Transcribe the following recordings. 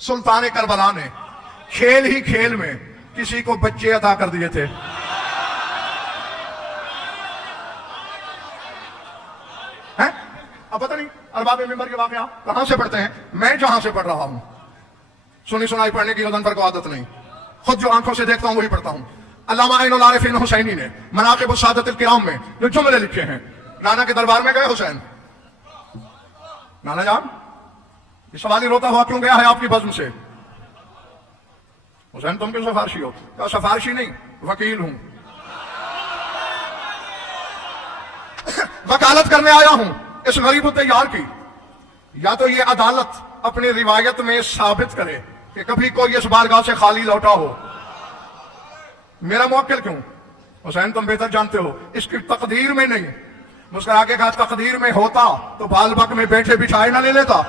سلطان کربلا نے کھیل ہی کھیل میں کسی کو بچے عطا کر دیے تھے. اب پتہ نہیں ارباب منبر کے واقعہ کہاں سے پڑھتے ہیں. میں جہاں سے پڑھ رہا ہوں سنی سنائی پڑھنے کی غضنفر کو عادت نہیں, خود جو آنکھوں سے دیکھتا ہوں وہی پڑھتا ہوں. علامہ عین العارفین حسینی نے مناقب السادۃ الکرام میں جو جملے لکھے ہیں. نانا کے دربار میں گئے حسین, نانا جان یہ سوالی روتا ہوا کیوں گیا ہے آپ کی بزم سے؟ حسین تم کیوں سفارشی ہو؟ کہا سفارشی نہیں وکیل ہوں, وکالت کرنے آیا ہوں اس غریب التیار کی. یا تو یہ عدالت اپنی روایت میں ثابت کرے کہ کبھی کوئی اس بارگاہ سے خالی لوٹا ہو. میرا موکل کیوں؟ حسین تم بہتر جانتے ہو اس کی تقدیر میں نہیں. مسکرا کے کہا تقدیر میں ہوتا تو بال بک میں بیٹھے بچھائے نہ لے لیتا.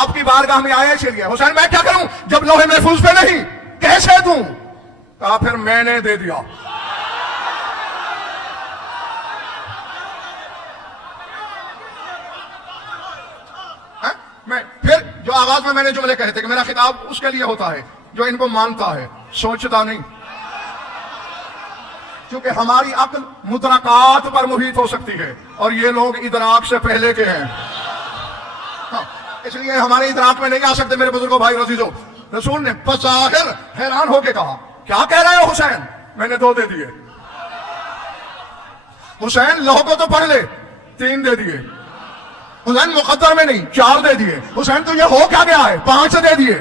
آپ کی بارگاہ میں آیا اسی لیے. حسین میں کیا کروں جب لوہے محفوظ پہ نہیں, کیسے دوں؟ کہا پھر میں نے دے دیا. پھر جو آغاز میں نے جملے کہے تھے کہ میرا خطاب اس کے لیے ہوتا ہے جو ان کو مانتا ہے, سوچتا نہیں. کیونکہ ہماری عقل مدرکات پر محیط ہو سکتی ہے اور یہ لوگ ادراک سے پہلے کے ہیں. اس لیے ہمارے ادراک میں نہیں آ سکتے. میرے بزرگوں بھائی عزیزو, رسول نے بظاہر حیران ہو کے کہا کیا کہہ رہے ہو حسین؟ میں نے 2 دے دیے. حسین لوہ کو تو پڑھ لے, 3 دے دیے. حسین مقدر میں نہیں 4 دے دیے. حسین تو یہ ہو کیا گیا ہے, 5 دے دیے.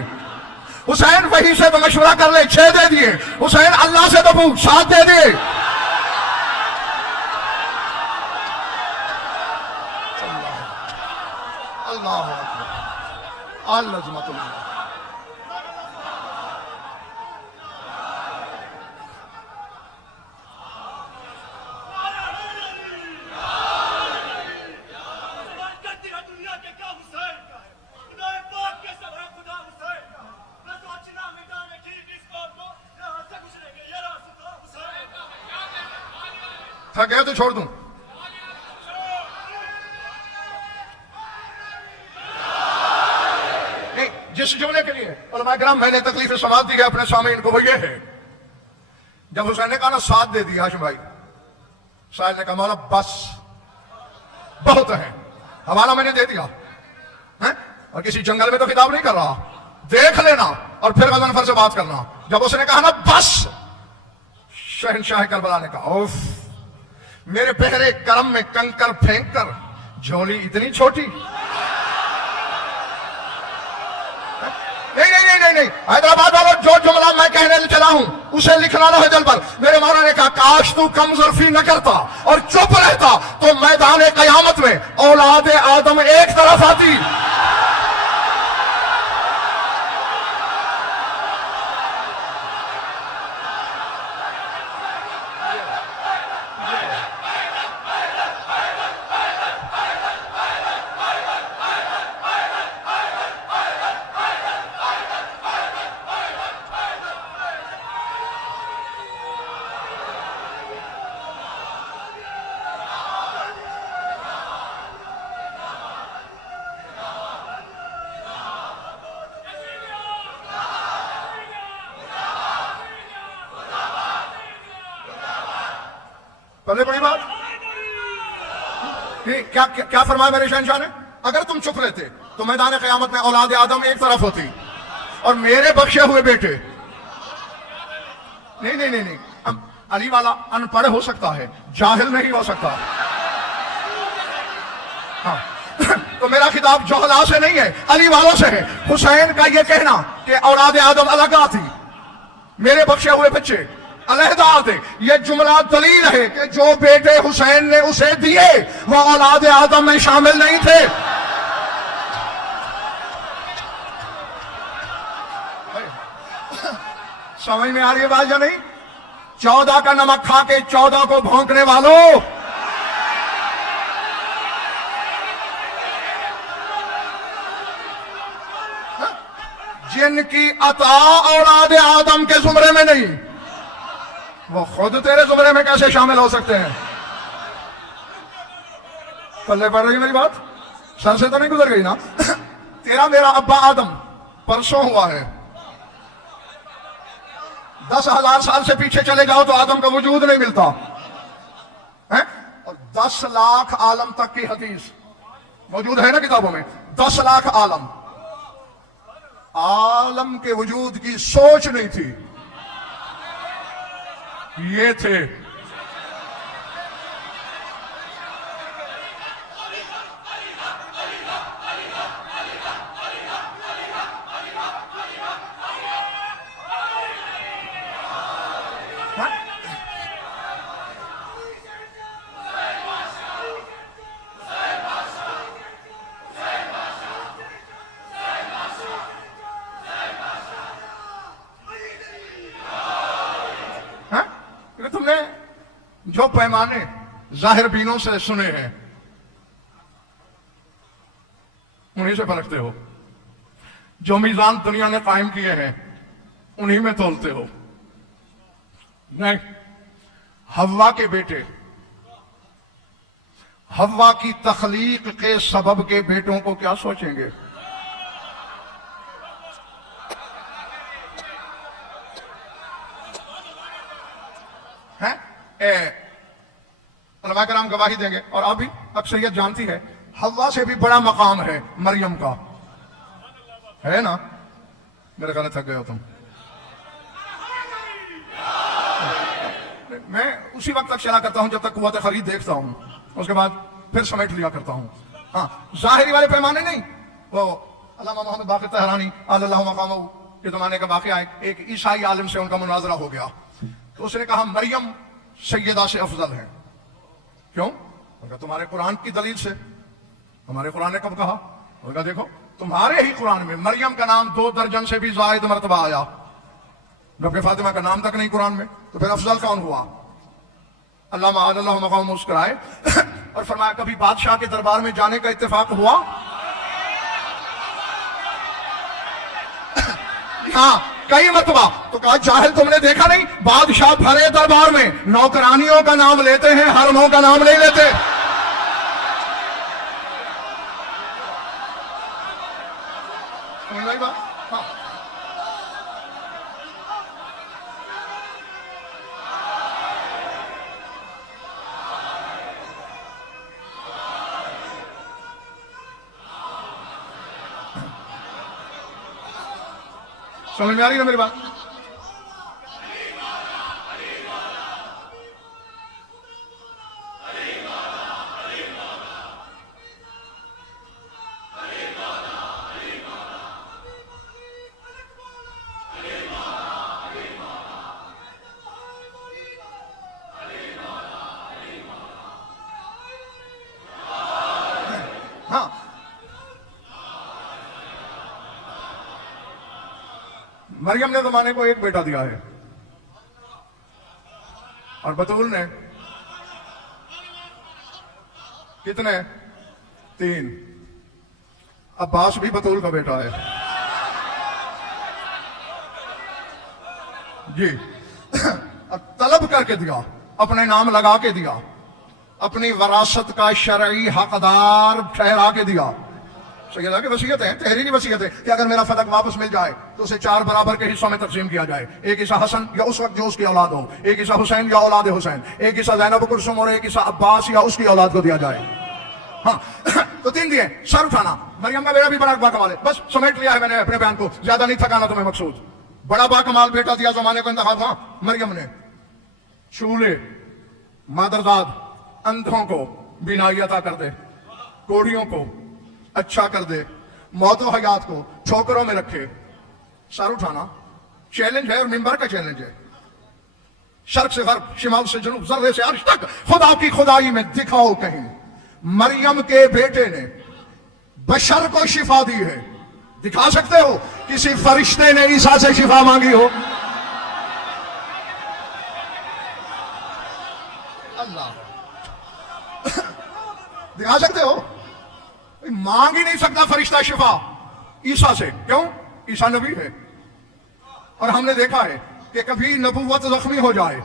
حسین وہی سے تو مشورہ کر لے, 6 دے دیے. حسین اللہ سے تو پوچھ, 7 دے دیے. اللہ العظمت اللہ. تھک گئے تو چھوڑ دوں. نہیں, جس جملے کے لیے علماء کرام میں نے تکلیف سماعت دی ہے اپنے سامعین کو وہ یہ ہے, جب حسین نے کہا نا 7 دے دی ہاشم بھائی, سائل نے کہا مولا بس بہت ہے, حوالہ میں نے دے دیا اور کسی جنگل میں تو خطاب نہیں کر رہا, دیکھ لینا اور پھر غضنفر سے بات کرنا. جب اس نے کہا نا بس, شہنشاہ کربلا نے کہا اوف, میرے بہرے کرم میں کنکر پھینک کر جھولی اتنی چھوٹی. نہیں, حیدرآباد والوں جو جملہ میں کہنے چلا ہوں اسے لکھنا نہ ہے دل پر. میرے مولا نے کہا کاش تو کم ظرفی نہ کرتا اور چپ رہتا تو میدان قیامت میں اولاد آدم ایک طرف آتی. پہلے بڑی بات کیا فرمایا میرے شہنشاہ نے, اگر تم چپ رہتے تو میدان قیامت میں اولاد آدم ایک طرف ہوتی اور میرے بخشے ہوئے بیٹے. نہیں, علی والا ان پڑھ ہو سکتا ہے, جاہل نہیں ہو سکتا. ہاں تو میرا خطاب جوہلا سے نہیں ہے, علی والوں سے ہے. حسین کا یہ کہنا کہ اولاد آدم الگ تھی, میرے بخشے ہوئے بچے علیحدہ آتے, یہ جملہ دلیل ہے کہ جو بیٹے حسین نے اسے دیے وہ اولاد آدم میں شامل نہیں تھے. سمجھ میں آ رہی ہے بات یا نہیں؟ 14 کا نمک کھا کے 14 کو بھونکنے والوں, جن کی عطا اولاد آدم کے زمرے میں نہیں, وہ خود تیرے زمرے میں کیسے شامل ہو سکتے ہیں؟ پلے پڑ رہی میری بات؟ سر سے تو نہیں گزر گئی نا؟ تیرا میرا ابا آدم پرسوں ہوا ہے، 10,000 سال سے پیچھے چلے جاؤ تو آدم کا وجود نہیں ملتا، اور 10 لاکھ عالم تک کی حدیث موجود ہے نا کتابوں میں، 10 لاکھ عالم، عالم کے وجود کی سوچ نہیں تھی، یہ تھے تم نے جو پیمانے ظاہر بینوں سے سنے ہیں انہی سے پرکھتے ہو، جو میزان دنیا نے قائم کیے ہیں انہی میں تولتے ہو، نہیں حوا کے بیٹے، حوا کی تخلیق کے سبب کے بیٹوں کو کیا سوچیں گے؟ علماء کرام گواہی دیں گے، اور اب بھی اکثریت جانتی ہے حوا سے بھی بڑا مقام ہے مریم کا، ہے نا؟ میرے خیال تھک گئے ہو تم، میں اسی وقت تک چلا کرتا ہوں جب تک قوت خرید دیکھتا ہوں، اس کے بعد پھر سمیٹ لیا کرتا ہوں۔ ہاں ظاہری والے پیمانے نہیں، وہ علامہ محمد باقر طہرانی علی اللہ مقامہ کے زمانے کا واقعہ ہے، ایک عیسائی عالم سے ان کا مناظرہ ہو گیا، تو اس نے کہا مریم سیدہ سے افضل ہے، کیوں؟ تمہارے قرآن کی دلیل سے۔ ہمارے قرآن نے کب کہا؟ دیکھو تمہارے ہی قرآن میں مریم کا نام 2 درجن سے بھی زائد مرتبہ آیا، جبکہ فاطمہ کا نام تک نہیں قرآن میں، تو پھر افضل کون ہوا؟ علامہ علی اللہ مقام مسکرائے اور فرمایا کبھی بادشاہ کے دربار میں جانے کا اتفاق ہوا؟ ہاں کئی مرتبہ، تو کہا جاہل تم نے دیکھا نہیں، بادشاہ بھرے دربار میں نوکرانیوں کا نام لیتے ہیں، حرموں کا نام نہیں لیتے۔ سمجھ میں آ رہی ہے میری بات؟ ہاں مریم نے زمانے کو ایک بیٹا دیا ہے، اور بطول نے کتنے؟ 3۔ عباس بھی بطول کا بیٹا ہے جی، طلب کر کے دیا، اپنے نام لگا کے دیا، اپنی وراثت کا شرعی حقدار ٹھہرا کے دیا۔ سیدہ کی وصیت ہے، تحریری وصیت ہے کہ اگر میرا فلک واپس مل جائے تو اسے 4 برابر کے حصوں میں تقسیم کیا جائے، ایک حصہ حسن یا اس وقت جو اس کی اولاد ہو، ایک حصہ حسین یا اولاد حسین، ایک حصہ زینب کلثوم اور ایک حصہ عباس یا اس کی اولاد کو دیا جائے۔ ہاں تو 3 دیے، سر اٹھانا۔ مریم کا بیٹا بھی بڑا باکمال ہے، بس سمیٹ لیا ہے میں نے اپنے بیان کو، زیادہ نہیں تھکانا تمہیں مقصود۔ بڑا باکمال بیٹا دیا زمانے کو انتخاب، ہاں مریم نے۔ چولہے مادرزاد اندھوں کو بینائی عطا کر دے، کوڑیوں کو اچھا کر دے، موت و حیات کو ٹھوکروں میں رکھے۔ سر اٹھانا چیلنج ہے، اور منبر کا چیلنج ہے۔ شرق سے غرب، شمال سے جنوب، ذرے سے عرش تک خدا کی خدائی میں دکھاؤ کہیں مریم کے بیٹے نے بشر کو شفا دی ہے۔ دکھا سکتے ہو کسی فرشتے نے عیسیٰ سے شفا مانگی ہو؟ اللہ دکھا سکتے ہو؟ مانگ ہی نہیں سکتا فرشتہ شفا عیسیٰ سے، کیوں؟ عیسیٰ نبی ہے، اور ہم نے دیکھا ہے کہ کبھی نبوت زخمی ہو جائے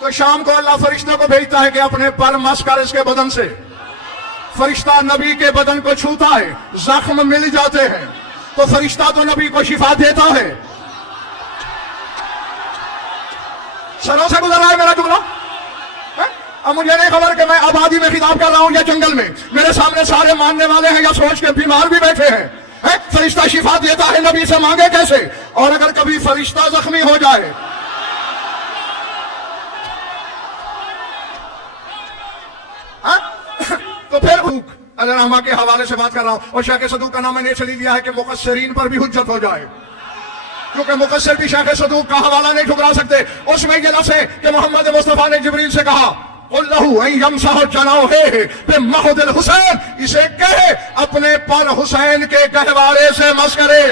تو شام کو اللہ فرشتوں کو بھیجتا ہے کہ اپنے پر مس کر اس کے بدن سے فرشتہ نبی کے بدن کو چھوتا ہے، زخم مل جاتے ہیں، تو فرشتہ تو نبی کو شفا دیتا ہے۔ سروں سے گزر رہا ہے میرا جملہ؟ اب مجھے نہیں خبر کہ میں آبادی میں خطاب کر رہا ہوں یا جنگل میں، میرے سامنے سارے ماننے والے ہیں یا سوچ کے بیمار بھی بیٹھے ہیں۔ فرشتہ شفا دیتا ہے، نبی سے مانگے کیسے؟ اور اگر کبھی فرشتہ زخمی ہو جائے، تو پھر علیہ رحمہ کے حوالے سے بات کر رہا ہوں، اور شیخ صدوق کا نام میں نے اس لیے لیا ہے کہ مقصرین پر بھی حجت ہو جائے، کیونکہ مقصر بھی شیخ صدوق کا حوالہ نہیں ٹھکرا سکتے۔ اس میں یہ لفظ ہے کہ محمد مصطفیٰ نے جبریل سے کہا قل لہ ان یمسح جناحہ بمحض الحسین، اسے کہے اپنے پر حسین کے گہوارے سے مس کرے۔